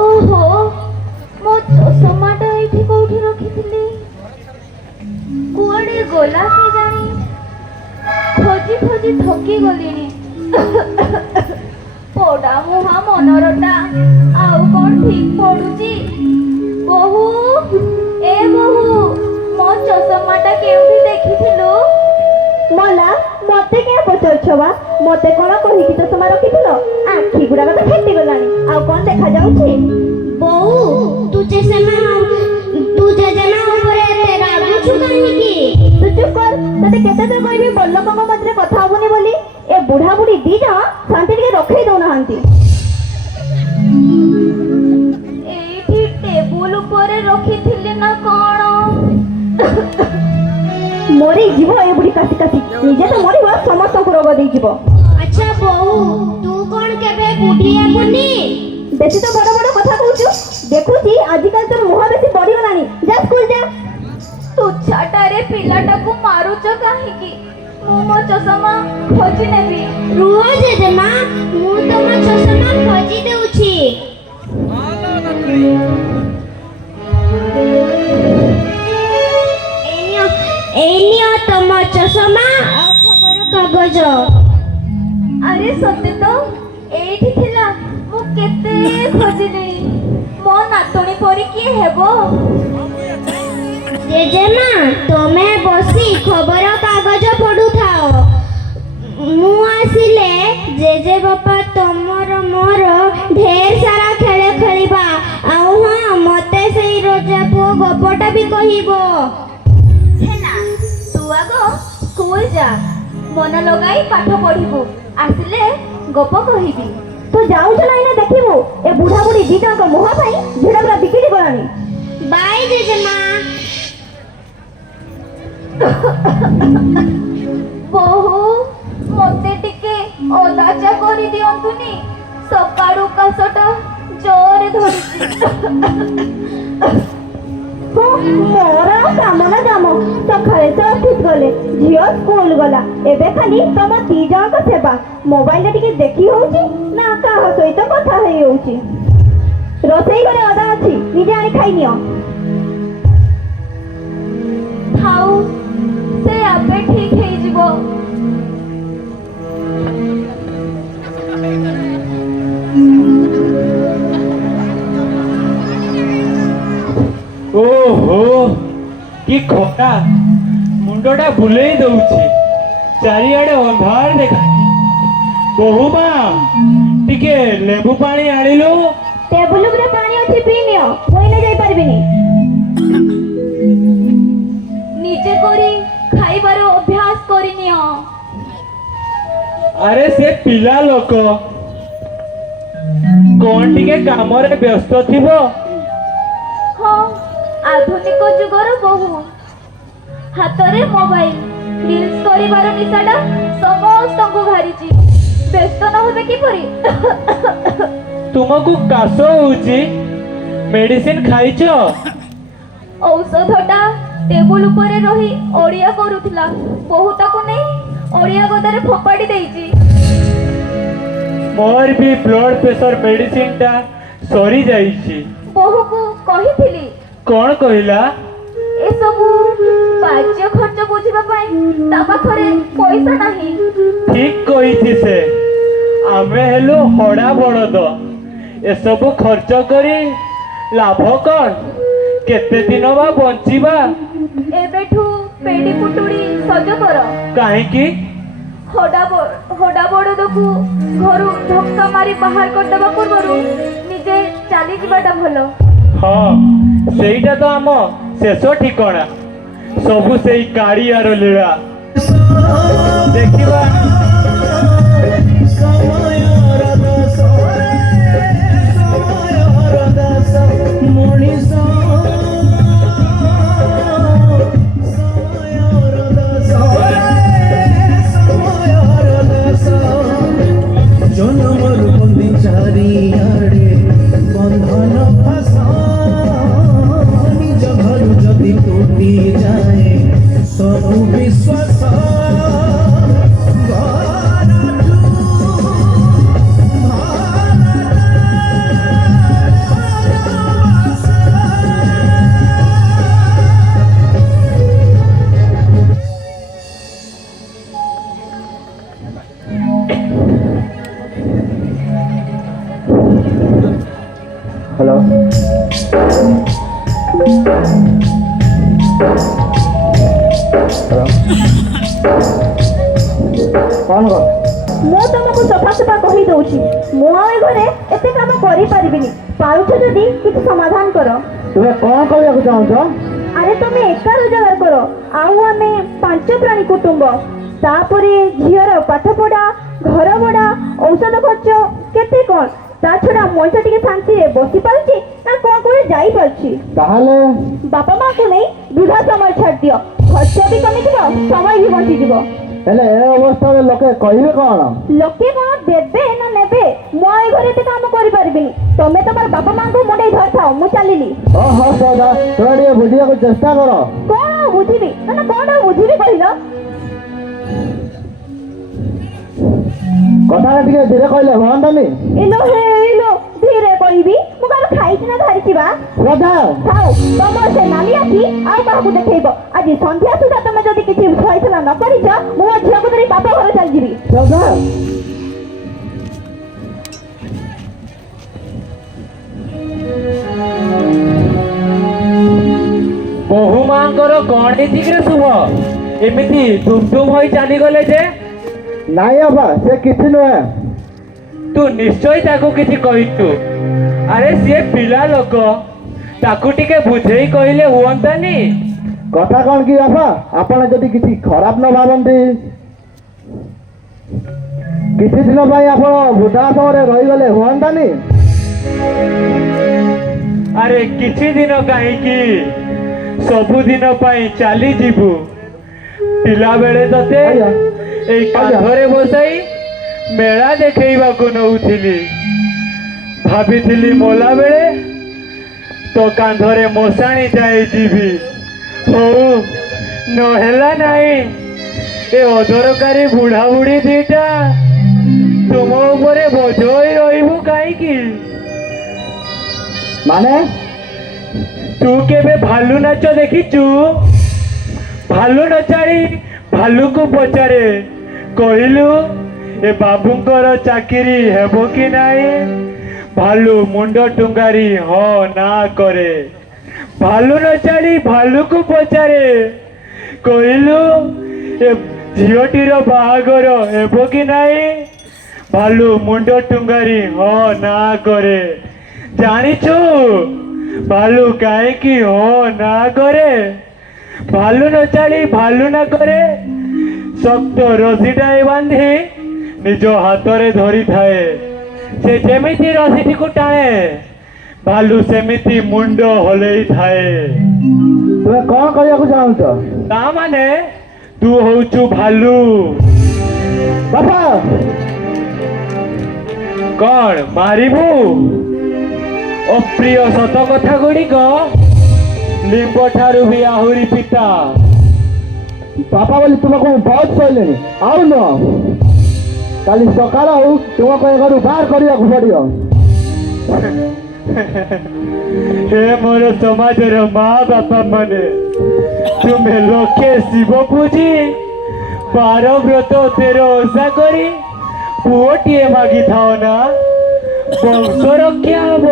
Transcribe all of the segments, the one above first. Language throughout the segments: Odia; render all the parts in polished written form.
ओहो मो चषमाटा एठी कोठी रखिथिली कुआडे गला के जानी खोजी खोजी थकी गलिनी पोडा मुहा मनरटा आउ कोन ठीक पडुची बहु ए बहु मो चषमाटा केउठी देखिथिलु मला मते क्या पचारछवा मते कोन कहि कि चषमा रखिथिलो आखि गुडा तो फेटी गलानी आ कोन देखा जाउछि बहु तू चषमा तू जजना ऊपर एते रागु छु काहे की तू चुप कर तते केते तो कहबी बल्लकଙ୍କ मधरे कथा होबनी बोली ए बुढ़ा बुढ़ी दी जा शांति के रखै दो नांती एठी टेबुल ऊपर रखिथिले ना कोन मोरी जीव ए बुढ़ी कासी कासी निजे तो मोरी बा समस्त को रोग देई जीव अच्छा बहु तू कोन केबे बुढ़िया बुनी बेसी तो बड़ बड़ कथा कहूछु देखुची आजकल तो मुह बेसी बड़ी गलानी जा स्कूल जा तू छाटारे पिलाटा को मारुच काहे की मु मो चषमा खोजी नेबी रुओ जेजेमा मु तो मो चषमा खोजी देउछि एनियो तम चषमा आ खबर कागज अरे सत्य तो एठी थिला मु केते खोजिली मो नातुणी परी की हेबो जेजेमा तमे बसी खबर कागज पढु थाओ मु आसिले जेजे बापा तमर मोर ढेर सारा खेले खेलिबा आउ हां मते सेई रोजा पो गपटा भी कहिबो हेना तू आगो स्कूल जा मन लगाई पाठ पढिबो आसिले गप कहिबी तो जाऊ चला इने देखिबो ए बुढ़ा बुढ़ी दी जाको मुह भाई झेड़ा पूरा बिकिड़ी गलानी बाय जेजेमा बहु मते टिके ओदाचा करी दियंतुनी सकाळू कासटा जोरे धरिछि मोर काम ना काम सकाळे से ऑफिस गले झियो स्कूल गला एबे खाली तम दी जाको सेवा मोबाइल टिके देखि होउची ना काहा सहित कथा हेई होउची रोसई घरे अदा अछि निजे आनी खाइ नियो थाउ से आपे ठीक हे जिवो ओहो कि खटा मुंडटा बुलेई दउछि चारिआडे अंधार देखा बहु मां टिके लेबू पानी आनिलु टेबुल रे पानी अछि पी नियो कोई न जाई परबिनी निजे करी खाइबार अभ्यास करी नियो अरे से पिला लोक कोन टिके काम रे व्यस्त थिबो हाँ आधुनिक जुगर बहु हातरे मोबाइल रील्स करिबार निशाटा समस्त को घारिछि व्यस्त न होबे कि परी तुमको काश होउछि मेडिसिन खाइछो औषधटा टेबुल ऊपर रही ओडिया करूथला बहुता को नहीं ओडिया गदारे फोपाड़ी देइछि मोर भी ब्लड प्रेशर मेडिसिन ता सरी जाइछि बहु को कहिथिली कोन कहिला ए सबु बाज्य खर्च बुझिबा पई ता पाखरे पैसा नाही ठीक कहिछि से आमे हेलु हड़ा बड़द ए सब खर्च करी लाभ कौन केते दिन बा बंचिबा एबेठू पेडी पुटुड़ी सज कर काहे की होडा बड़दकू घरु धक्का मारी बाहर कर देबा पूर्वरु निजे चाली जिबाटा भलो हाँ सेईटा तो आम शेष ठिकाना सबु सेई काड़ियार लीला देखिबा बंधन फसा निज घर हेलो कौन कौन ମୁଁ ତମକୁ ସଫାସଫା କହି ଦଉଛି ମୁଁ ଆଉ ଏ ଘରେ ଏତେ କାମ କରିପାରିବିନି ପାରୁଛ ଯଦି କିଛି ସମାଧାନ କର। तुम्हें कौन कहू चाहूच ଆରେ ତମେ ଏକା ରୋଜଗାର କର ଆଉ ଆମେ 5 ପ୍ରାଣୀ କୁଟୁମ୍ବ ତାପରେ ଝିଅର ପାଠ ପଢା ଘର ଭଡ଼ା ଔଷଧ ଖର୍ଚ୍ଚ କେତେ କଣ ତା ଛଡା ମଣିଷ ଟିକେ ଶାନ୍ତିରେ ବସି ପାରୁଛି ନା କଣ କୁଆଡେ ଯାଇପାରୁଛି। ताहले ବାପା ମାଙ୍କୁ ନେଇ ବୃଦ୍ଧା ସମୟ ଛାଡି ଦିଅ ଖର୍ଚ୍ଚ ବି କମିଯିବ ସମୟ ବି ବଞ୍ଚିଯିବ। हेले ए अवस्था रे लोके कहिबे कौन ଲୋକେ କଣ ଦେବେ ନା ନେବେ ମୁଁ ଆଉ ଏ ଘରେ ଏତେ କାମ କରିପାରିବିନି ତମେ ତମର ବାପା ମାଙ୍କୁ ମୁଣ୍ଡେଇ ଧରିଥାଅ ମୁଁ ଚାଲିଲି। ओहो सौदा तोरा टिके बुझिया को चेष्टा कर କଣ ଆଉ ବୁଝିବି ମାନେ କଣ ଆଉ ବୁଝିବି କହିଲ। कथा टिके धीरे कहले भंडानी ଇଲୋ ଧୀରେ କହିବି ମୁଁ କାହାର ଖାଇଛି ନା ଧରିଛି ବା। श्रद्धा ଥାଉ ତମର ସେ ନାଲି ଆଖି ଆଉ କାହାକୁ ଦେଖେଇବ ଆଜି ସନ୍ଧ୍ୟା ସୁଦ୍ଧା ତମେ ଯଦି କିଛି ଫଇସଲା ନ କରିଛ ମୁଁ ମୋ ଝିଅକୁ ଧରି ବାପା ଘର ଚାଲିଯିବି। श्रद्धा ବୋହୁ ମାଙ୍କର କଣ ହେଇଛି କିରେ ଶୁଭ ଏମିତି ଧୁମଧୁମ ହୋଇ ଚାଲିଗଲେ ଯେ ନାଇଁ ବାପା ସେ କିଛି ନୁହେଁ ତୁ ନିଶ୍ଚୟ ତାକୁ କିଛି କହିଛୁ ଆରେ ସିଏ ପିଲା ଲୋକ ତାକୁ ଟିକେ ବୁଝେଇ କହିଲେ ହୁଅନ୍ତାନି। କଥା କଣ କି ବାପା ଆପଣ ଯଦି କିଛି ଖରାପ ନ ଭାବନ୍ତି କିଛି ଦିନ ପାଇଁ ଆପଣ ବୃଦ୍ଧାଶ୍ରମରେ ରହିଗଲେ ହୁଅନ୍ତାନି। ଆରେ କିଛି ଦିନ କାହିଁକି ସବୁଦିନ ପାଇଁ ଚାଲିଯିବୁ ପିଲାବେଳେ ତତେ ଆଜ୍ଞା। ଏଇ କାନ୍ଧରେ ବସାଇ ମେଳା ଦେଖେଇବାକୁ ନଉଥିଲି ଭାବିଥିଲି ମଲା ବେଳେ ତୋ କାନ୍ଧରେ ମଶାଣି ଯାଇ ଯିବି ହଉ ନହେଲା ନାହିଁ ଏ ଅଦରକାରୀ ବୁଢା ବୁଢୀ ଦିଟା ତୁମ ଉପରେ ବୋଝ ହୋଇ ରହିବୁ କାହିଁକି। ମାନେ ତୁ କେବେ ଭାଲୁ ନାଚ ଦେଖିଛୁ ଭାଲୁ ନଚାଳି ଭାଲୁକୁ ପଚାରେ କହିଲୁ ଏ ବାବୁଙ୍କର ଚାକିରି ହେବ କି ନାହିଁ ଭାଲୁ ମୁଣ୍ଡ ଟୁଙ୍ଗାରି ହଁ ନା କରେ ଭାଲୁ ନଚାଳି ଭାଲୁକୁ ପଚାରେ କହିଲୁ ଏ ଝିଅଟିର ବାହାଘର ହେବ କି ନାହିଁ ଭାଲୁ ମୁଣ୍ଡ ଟୁଙ୍ଗାରି ହଁ ନା କରେ ଜାଣିଛୁ ଭାଲୁ କାହିଁକି ହଁ ନା କରେ ଭାଲୁ ନଚାଳି ଭାଲୁ ନା କରେ ଶକ୍ତ ରସିଟାଏ ବାନ୍ଧି ନିଜ ହାତରେ ଧରିଥାଏ ସେ ଯେମିତି ରସିଟିକୁ ଟାଣେ ଭାଲୁ ସେମିତି ମୁଣ୍ଡ ହଲେଇଥାଏ। ତୁମେ କଣ କହିବାକୁ ଚାହୁଁଛ ତା ମାନେ ତୁ ହଉଛୁ ଭାଲୁ। ବାପା କଣ ମାରିବୁ ଅପ୍ରିୟ ସତ କଥା ଗୁଡ଼ିକ ଲିମ୍ବ ଠାରୁ ବି ଆହୁରି ପିତା। ବାପା ବୋଲି ତୁମକୁ ମୁଁ ବହୁତ କହିଲେଣି ଆଉ ନୁହଁ କାଲି ସକାଳ ଆଉ ତୁମକୁ ଏ ଘରୁ ବାହାର କରିବାକୁ ପଡ଼ିବ। ହେ ମୋର ସମାଜର ମା ବାପା ମାନେ ତୁମେ ଲୋକେ ଶିବ ପୂଜି 12 ବ୍ରତ 13 ଓଷା କରି ପୁଅଟିଏ ମାଗିଥାଅ ନା ବଂଶ ରକ୍ଷା ହବ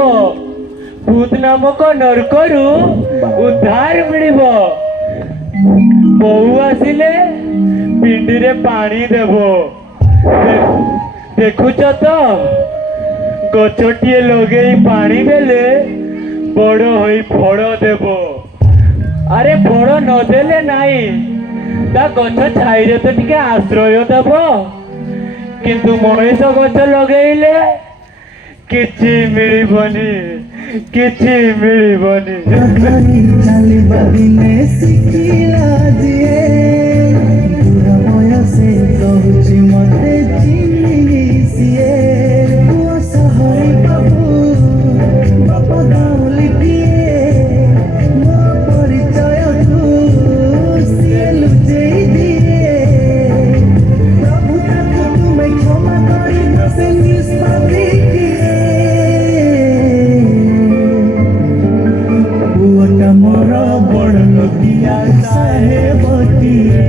ଭୂତ ନାମକ ନର୍କରୁ ଉଦ୍ଧାର ମିଳିବ ବୋହୂ ଆସିଲେ ପିଣ୍ଡିରେ ପାଣି ଦେବ ଦେଖୁଛ ତ ଗଛଟିଏ ଲଗେଇ ପାଣି ଦେଲେ ବଡ଼ ହୋଇ ଫଳ ଦେବ ଆରେ ଫଳ ନଦେଲେ ନାହିଁ ତା ଗଛ ଛାଇରେ ତ ଟିକେ ଆଶ୍ରୟ ଦେବ କିନ୍ତୁ ମଣିଷ ଗଛ ଲଗେଇଲେ କିଛି ମିଳିବନି କିଛି ମିଳିବନି। ଚାଲିବା ଦିନେ ଶିଖିଲା ଯିଏ ବୁଢ଼ା ବୟସେ କହୁଛି ମତେ ଚିହ୍ନିନି ସିଏ ପୁଅ ସହରୀ ବାବୁ ବାପା ଗାଉଁଲି ଟିଏ ମୋ ପରିଚୟ ତୁ ସିଏ ଲୁଚେଇ ଦିଏ ପ୍ରଭୁ ତାକୁ ତୁମେ କ୍ଷମା କରିବ ସେ ନିଷ୍ପାପୀ ପୁଅଟା ମୋର ବଡ଼ ଲୋକିଆ ସାହେବଟିଏ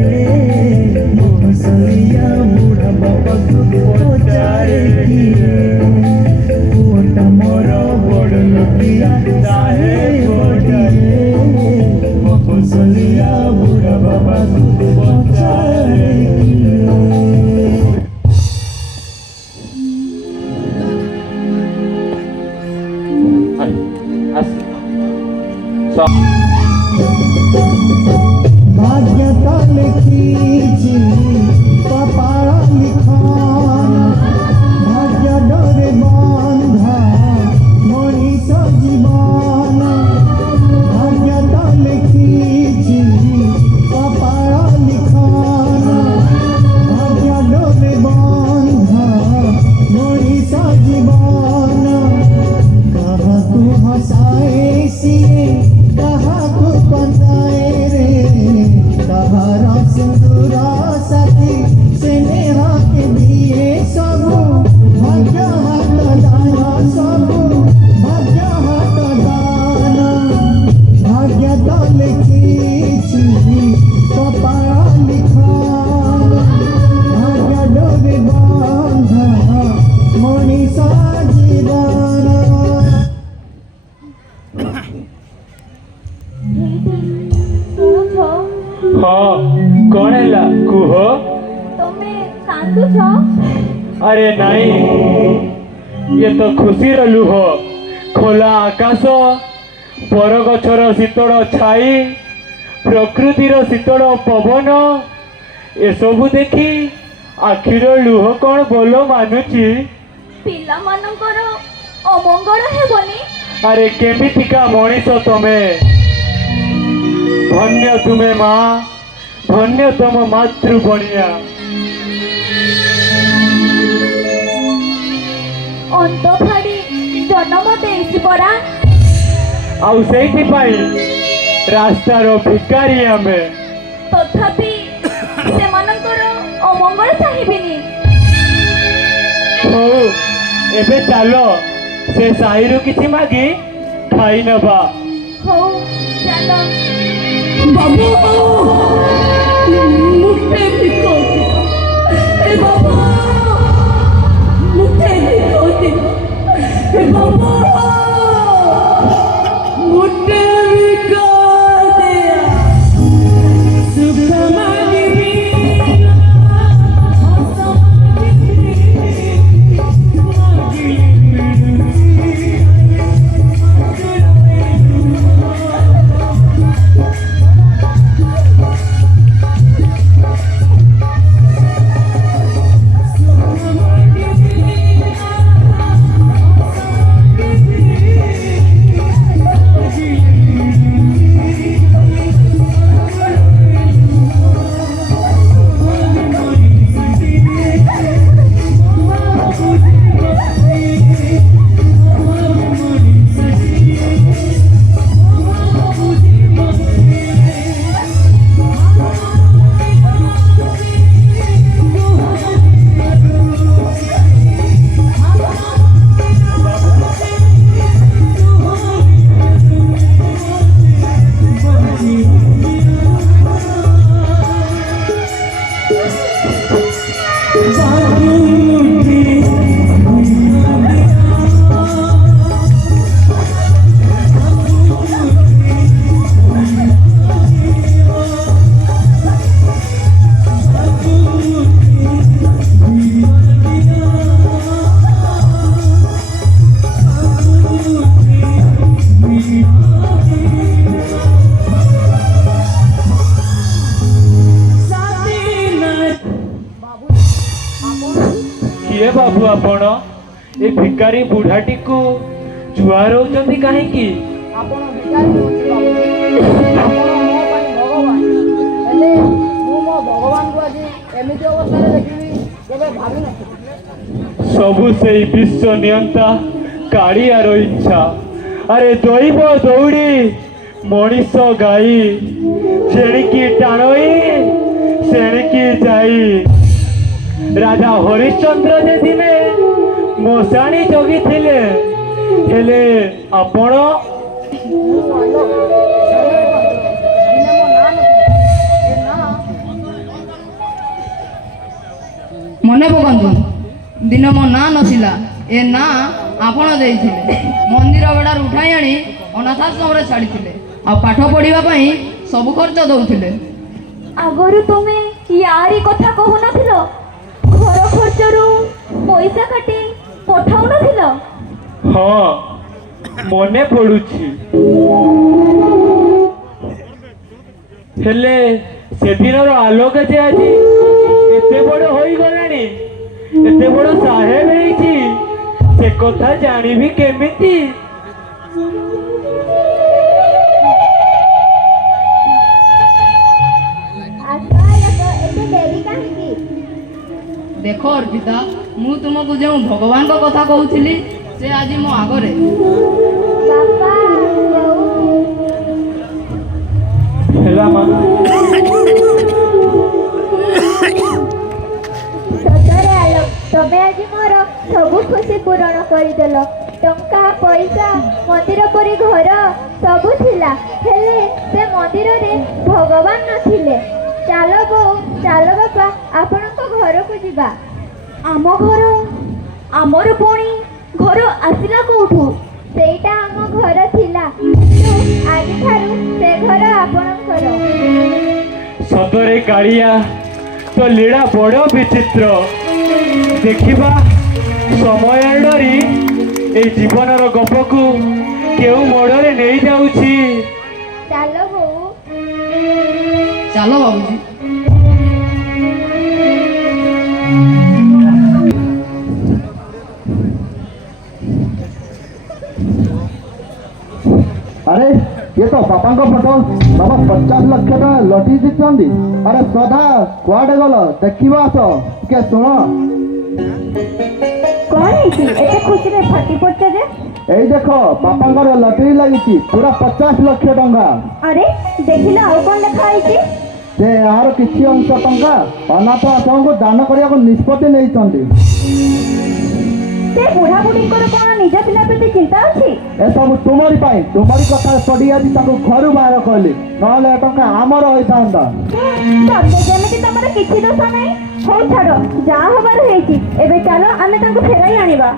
ମହସରିଆ ବୁଢ଼ା ବାପାକୁ ପଚାରେ କିଏ ପୁଅଟା ମୋର ବଡ଼ लुटिया साहेब बटिए मफसलिया बुढ़ा बाबा तू बचाए भाग्यता लिखी कपाड़ा लिखान भाग्य डरे बांधा मनीष जीवन भाग्यता लिखी कपाड़ा लिखान भाग्य डरे बांधा मनीष जीवन कहा तू हंसाए सिए कहा तू पंदाए रे कहा सिंदूरा साथी स्नेहा के दिए सब भाग्य हाथ दाना सब भाग्य हाथ दाना भाग्य दल की कपाड़ा लिखान भाग्य डोरे बांधा मनीषा जीवन ଶୁଣୁଛ ହଁ କଣ ହେଲା କୁହ। ତମେ କାନ୍ଦୁଛ ଆରେ ନାଇଁ, ଇଏ ତ ଖୁସିର ଲୁହ। ଖୋଲା ଆକାଶ, ବରଗଛର ଶୀତଳ ଛାଇ, ପ୍ରକୃତିର ଶୀତଳ ପବନ, ଏସବୁ ଦେଖି ଆଖିର ଲୁହ କଣ ବୋଲ ମାନୁଛି। ପିଲାମାନଙ୍କର ଅମଙ୍ଗଳ ହେବନି। ଆରେ କେମିତିକା ମଣିଷ ତମେ। ଧନ୍ୟ ତୁମେ ମା, ଧନ୍ୟ ତମ ମାତୃବଣିଆ। ଅନ୍ତ ଫାଡ଼ି ଜନ୍ମ ଦେଇଛି ପରା। ଆଉ ସେଇଥିପାଇଁ ରାସ୍ତାର ଭିକାରୀ ଆମେ। ତଥାପି ସେମାନଙ୍କର ଅମଙ୍ଗଳ ଚାହିଁବିନି। ହଉ ଏବେ ଚାଲ ସେ ସାହିରୁ କିଛି ମାଗି ଖାଇ ନେବା। ହଉ ଚାଲ। बाबू मुझे भी खोती ए बाबा मुझे भी खोती ए बाबा मुझे भी खो दिया सुख मांगी भी କିଏ ବାବୁ ଆପଣ? ଏ ଭିକାରୀ ବୁଢ଼ାଟିକୁ ଜୁହାରଉଛନ୍ତି କାହିଁକି? ଆପଣ ଭିକାରୀ ନୁହନ୍ତି ବାବୁ, ଆପଣ ମୋ ପାଇଁ ଭଗବାନ। ହେଲେ ମୁଁ ମୋ ଭଗବାନଙ୍କୁ ଆଜି ଏମିତି ଅବସ୍ଥାରେ ଦେଖିବି କେବେ ଭାବିନଥିଲି। ସବୁ ସେଇ ବିଶ୍ୱ ନିୟନ୍ତା କାଳିଆର ଇଚ୍ଛା। ଆରେ ଦୈବ ଦୌଡ଼ି ମଣିଷ ଗାଈ, ସେଣିକି ଟାଣଇ ସେଣିକି ଯାଇ। ରାଜା ହରିଶ୍ଚନ୍ଦ୍ର ଯେ ଦିନେ ମଶାଣି ଜଗିଥିଲେ, ହେଲେ ଆପଣ ମନେ ପକାନ୍ତୁ, ଦିନେ ମୋ ନାଁ ନଥିଲା, ଏ ନାଁ ଆପଣ ଦେଇଥିଲେ। ମନ୍ଦିର ବେଡ଼ାରୁ ଉଠାଇ ଆଣି ଅନାଥାଶ୍ରମରେ ଛାଡ଼ିଥିଲେ। ଆଉ ପାଠ ପଢ଼ିବା ପାଇଁ ସବୁ ଖର୍ଚ୍ଚ ଦେଉଥିଲେ। ଆଗରୁ ତୁମେ ୟାରି କଥା କହୁନଥିଲ? ଘର ଖର୍ଚ୍ଚରୁ ପଇସା କାଟି ପଠାଉନଥିଲ? ହଁ ମନେ ପଡୁଛି। ହେଲେ ସେଦିନର ଆଲୋକ ଯେ ଆଜି ଏତେ ବଡ ହୋଇଗଲାଣି, ଏତେ ବଡ ସାହେବ ହେଇଛି, ସେ କଥା ଜାଣିବି କେମିତି? ଏତେ ଡେରି କାହିଁକି? ଦେଖ ଅର୍ପିତା, ମୁଁ ତୁମକୁ ଯେଉଁ ଭଗବାନଙ୍କ କଥା କହୁଥିଲି ସେ ଆଜି ମୋ ଆଗରେ। ବାପା ହେଲା ମା। ସତରେ ଆଲୋକ, ତମେ ଆଜି ମୋର ସବୁ ଖୁସି ପୂରଣ କରିଦେଲ। ଟଙ୍କା ପଇସା ମନ୍ଦିର ପରି ଘର ସବୁ ଥିଲା, ହେଲେ ସେ ମନ୍ଦିରରେ ଭଗବାନ ନଥିଲେ। ଚାଲ ବୋଉ, ଚାଲ ବାପା, ଆପଣଙ୍କ ଘରକୁ ଯିବା। ଆମ ଘର? ଆମର ପୁଣି ଘର ଆସିଲା କୋଉଠୁ? ସେଇଟା ଆମ ଘର ଥିଲା, କିନ୍ତୁ ଆଜିଠାରୁ ସେ ଘର ଆପଣଙ୍କର। ସତରେ କାଳିଆ, ତ ଲୀଳା ବଡ଼ ବିଚିତ୍ର। ଦେଖିବା ସମୟ ଡରି ଏଇ ଜୀବନର ଗପକୁ କେଉଁ ମୋଡ଼ରେ ନେଇଯାଉଛି। ଚାଲ ବୋଉ। ଚାଲ ବାବୁଜୀ। ଆରେ ଇଏ ତ ବାପାଙ୍କ ଫଟୋ। ବାବା 50 ଲକ୍ଷ ଟଙ୍କା ଲଟି ଜିତିଛନ୍ତି। ଆରେ ଶ୍ରଦ୍ଧା କୁଆଡ଼େ ଗଲ? ଦେଖିବ ଆସ ଟିକେ ଶୁଣ। କଣ ହେଇଛି ଏତେ ଖୁସିରେ ଫାଟି ପଡୁଛ ଯେ? ଏଇ ଦେଖ ବାପାଙ୍କର ଲଟେରୀ ଲାଗିଛି, ପୁରା 50 ଲକ୍ଷ ଟଙ୍କା। ଆରେ ଦେଖିଲ ଆଉ କଣ ଲେଖା ହେଇଛି? ସେ ଏହାର କିଛି ଅଂଶ ଟଙ୍କା ଅନାଥ ଆଶ୍ରମକୁ ଦାନ କରିବାକୁ ନିଷ୍ପତ୍ତି ନେଇଛନ୍ତି। ସେ ବୁଢ଼ାବୁଢ଼ୀଙ୍କର କଣ ନିଜ ପିଲା ପ୍ରତି ଚିନ୍ତା ଅଛି? ଏସବୁ ତୁମରି ପାଇଁ। ତୁମରି କଥା ପଡ଼ି ଆଜି ତାଙ୍କୁ ଘରୁ ବାହାର କଲି, ନହେଲେ ଏ ଟଙ୍କା ଆମର ହୋଇଥାନ୍ତା। ସତେ ଯେମିତି ତମର କିଛି ଦୋଷ ନାହିଁ। ହଉ ଛାଡ଼, ଯାହା ହବାର ହେଇଛି। ଏବେ ଚାଲ ଆମେ ତାଙ୍କୁ ଫେରାଇ ଆଣିବା।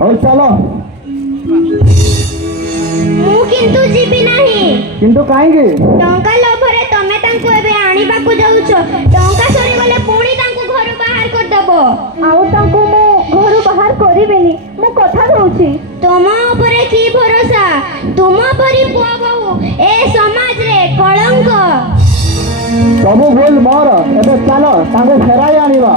ହଉ ଚାଲ। ମୁଁ କିନ୍ତୁ ଯିବି ନାହିଁ। କିନ୍ତୁ କାହିଁକି? ଟଙ୍କା ଲୋଭରେ ତମେ ତାଙ୍କୁ ଏବେ ଆଣିବାକୁ ଯାଉଛ। ଟଙ୍କା ସରିଗଲେ ପୁଣି ତାଙ୍କୁ ଘରୁ ବାହାର କରିଦେବ। ଆଉ ତାଙ୍କୁ ମୁଁ ଘରୁ ବାହାର କରିବିନି, ମୁଁ କଥା ଦଉଛି। ତୁମ ଉପରେ କି ଭରସା? ତୁମ ପରି ପୁଅ ବୋହୂ ଏ ସମାଜରେ କଳଙ୍କ। ସବୁ ଭୁଲ ମୋର। ଏବେ ଚାଲ ତାଙ୍କୁ ଫେରାଇ ଆଣିବା।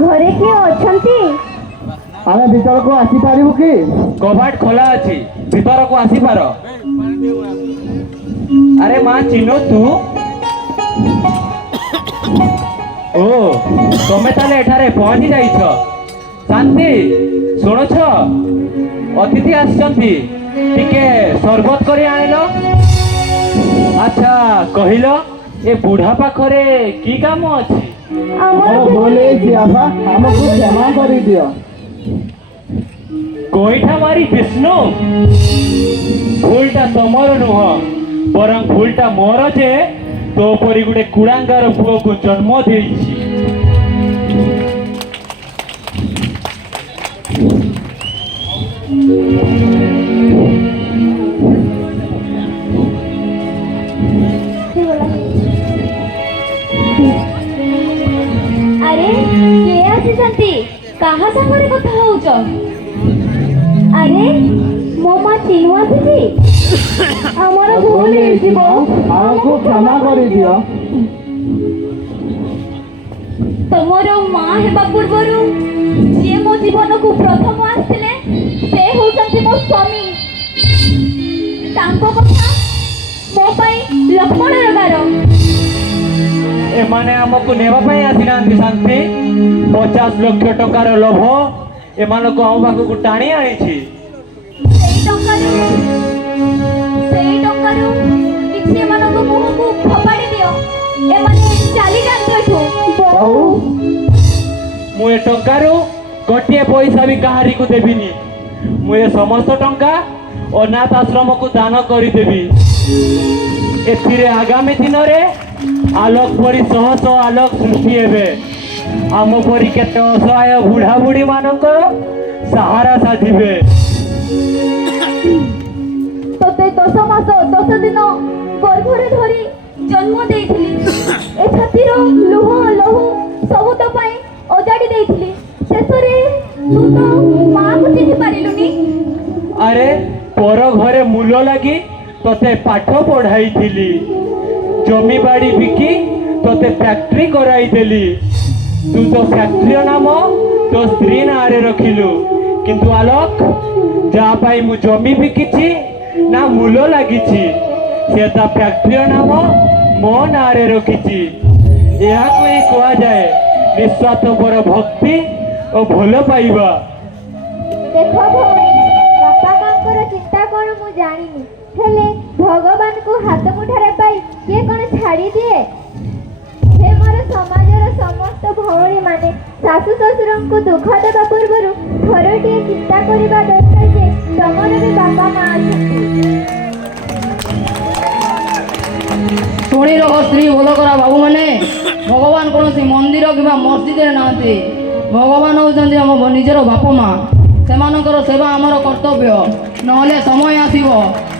ଘରେ କିଏ ଅଛନ୍ତି? ଆମେ ଭିତରକୁ ଆସିପାରିବୁ କି? କବାଟ ଖୋଲା ଅଛି, ଭିତରକୁ ଆସିପାର। ଆରେ ମା ଚିହ୍ନ ତୁ? ଓ ତମେ ତାହେଲେ ଏଠାରେ ପହଞ୍ଚି ଯାଇଛ। ଶାନ୍ତି ଶୁଣୁଛ, ଅତିଥି ଆସିଛନ୍ତି, ଟିକେ ସରବତ କରି ଆଣିଲ। ଆଚ୍ଛା କହିଲ, ଏ ବୁଢ଼ା ପାଖରେ କି କାମ ଅଛି? ମୋର ଭୁଲ ହେଇଛି ବାପା, ଆମକୁ କ୍ଷମା କରିଦିଅ। ଗୋଇଠା ମାରି ବିଷ୍ଣୁ, ଭୁଲଟା ତମର ନୁହଁ, ବରଂ ଭୁଲଟା ମୋର ଯେ ତୋ ପରି ଗୋଟେ କୁଳାଙ୍ଗାର ପୁଅକୁ ଜନ୍ମ ଦେଇଛି। ଆରେ କିଏ ଆସିଛନ୍ତି? କାହା ସାଙ୍ଗରେ କଥା ହଉଛ? ଆରେ ମୋ ମା ଚିନୁ ଆସିଛି। ଆମର ଭୁଲ ହେଇଛି ବୋଉ, ଆମକୁ କ୍ଷମା କରିଦିଅ। ତମର ମା ହେବା ପୂର୍ବରୁ ଯିଏ ମୋ ଜୀବନକୁ ପ୍ରଥମ ଆସିଥିଲେ ସେ ହେଉଛନ୍ତି ମୋ ସ୍ୱାମୀ। ତାଙ୍କ କଥା ମୋ ପାଇଁ ଲକ୍ଷ୍ମଣର ଗାର। ଏମାନେ ଆମକୁ ନେବା ପାଇଁ ଆସିନାହାନ୍ତି ଶାନ୍ତି। 50 ଲକ୍ଷ ଟଙ୍କାର ଲୋଭ ଏମାନଙ୍କୁ ଆମ ପାଖକୁ ଟାଣି ଆଣିଛି। ସେଇ ଟଙ୍କାରୁ କିଛି ଏମାନଙ୍କ ମୁହଁକୁ ଫୋପାଡ଼ି ଦିଅ। ଏମାନେ ଚାଲି ଯାଆନ୍ତୁ ଏଠୁ। ବୋଉ ମୁଁ ଏ ଟଙ୍କାରୁ ଗୋଟିଏ ପଇସା ବି କାହାରିକୁ ଦେବିନି। ମୁଁ ଏ ସମସ୍ତ ଟଙ୍କା ଅନାଥ ଆଶ୍ରମକୁ ଦାନ କରିଦେବି। ଏଥିରେ ଆଗାମୀ ଦିନରେ ଆଲୋକ ପରି ଶହ ଶହ ଆଲୋକ ସୃଷ୍ଟି ହେବେ। ଆମ ପରି କେତେ ଅସହାୟ ବୁଢ଼ା ବୁଢ଼ୀ ମାନଙ୍କର ସାହାରା ସାଜିବେ। ତତେ 10 ମାସ 10 ଦିନ ଗର୍ଭରେ ଧରି ଜନ୍ମ ଦେଇଥିଲି। ଏ ଛାତିର ଲୁହ ଲହୁ ସବୁ ତୋ ପାଇଁ ଅଜାଡ଼ି ଦେଇଥିଲି। ଶେଷରେ ତୁ ତ ମାଆକୁ ଚିହ୍ନି ପାରିଲୁନି। ଆରେ ପର ଘରେ ମୂଲ ଲାଗି ତତେ ପାଠ ପଢ଼ାଇଥିଲି। ଜମି ବାଡ଼ି ବିକି ତତେ ଫ୍ୟାକ୍ଟ୍ରି କରାଇଦେଲି। ତୁ ତ ଫ୍ୟାକ୍ଟ୍ରିର ନାମ ତୋ ସ୍ତ୍ରୀ ନାଁରେ ରଖିଲୁ। କିନ୍ତୁ ଆଲୋକ, ଯାହା ପାଇଁ ମୁଁ ଜମି ବିକିଛି ନା ମୂଲ ଲାଗିଛି, ସେ ତା ଫ୍ୟାକ୍ଟ୍ରିର ନାମ ମୋ ନାଁରେ ରଖିଛି। ଏହାକୁ ହିଁ କୁହାଯାଏ ନିଃସ୍ୱାର୍ଥପର ଭକ୍ତି ଓ ଭଲ ପାଇବା। ଦେଖ ଭଉଣୀ, ବାପା ମାଙ୍କର ଚିନ୍ତା କ'ଣ ମୁଁ ଜାଣିନି, ହେଲେ ଭଗବାନଙ୍କୁ ହାତ ମୁଠାରେ ପାଇ କିଏ କ'ଣ ଛାଡ଼ି ଦିଏ? ହେ ମୋର ସମାଜର ସମସ୍ତ ଭଉଣୀମାନେ, ଶାଶୁ ଶ୍ୱଶୁରଙ୍କୁ ଦୁଃଖ ଦେବା ପୂର୍ବରୁ ଥରଟିଏ ଚିନ୍ତା କରିବା ଦରକାର ଯେ ତମର ବି ବାପା ମା ଅଛନ୍ତି। ଶୁଣି ରଖ ସ୍ତ୍ରୀ ଭଲ କରା ବାବୁମାନେ, ଭଗବାନ କୌଣସି ମନ୍ଦିର କିମ୍ବା ମସଜିଦରେ ନାହାନ୍ତି। ଭଗବାନ ହେଉଛନ୍ତି ଆମ ନିଜର ବାପା ମା। ସେମାନଙ୍କର ସେବା ଆମର କର୍ତ୍ତବ୍ୟ। ନହେଲେ ସମୟ ଆସିବ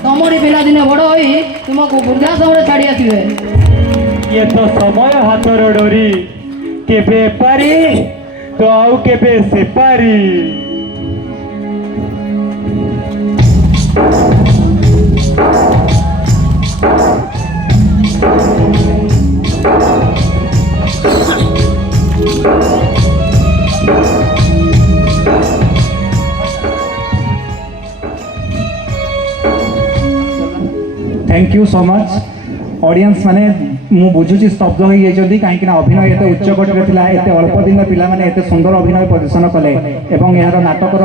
ତମରି ପିଲାଦିନେ ବଡ଼ ହୋଇ ତୁମକୁ ବୃଦ୍ଧାଶ୍ରମରେ ଛାଡ଼ି ଆସିବେ। ଇଏ ତ ସମୟ ହାତର ଡୋରି, କେବେ ଏପାରି ତ ଆଉ କେବେ ସେପାରି। Thank you so much audience माने मु बुझुची स्तब्ध हो जाइछथि काहेकि ना अभिनय एते उच्च कोटिर थिला एते अल्प दिन पिला माने एते सुंदर अभिनय प्रदर्शन कले एवं यार नाटकर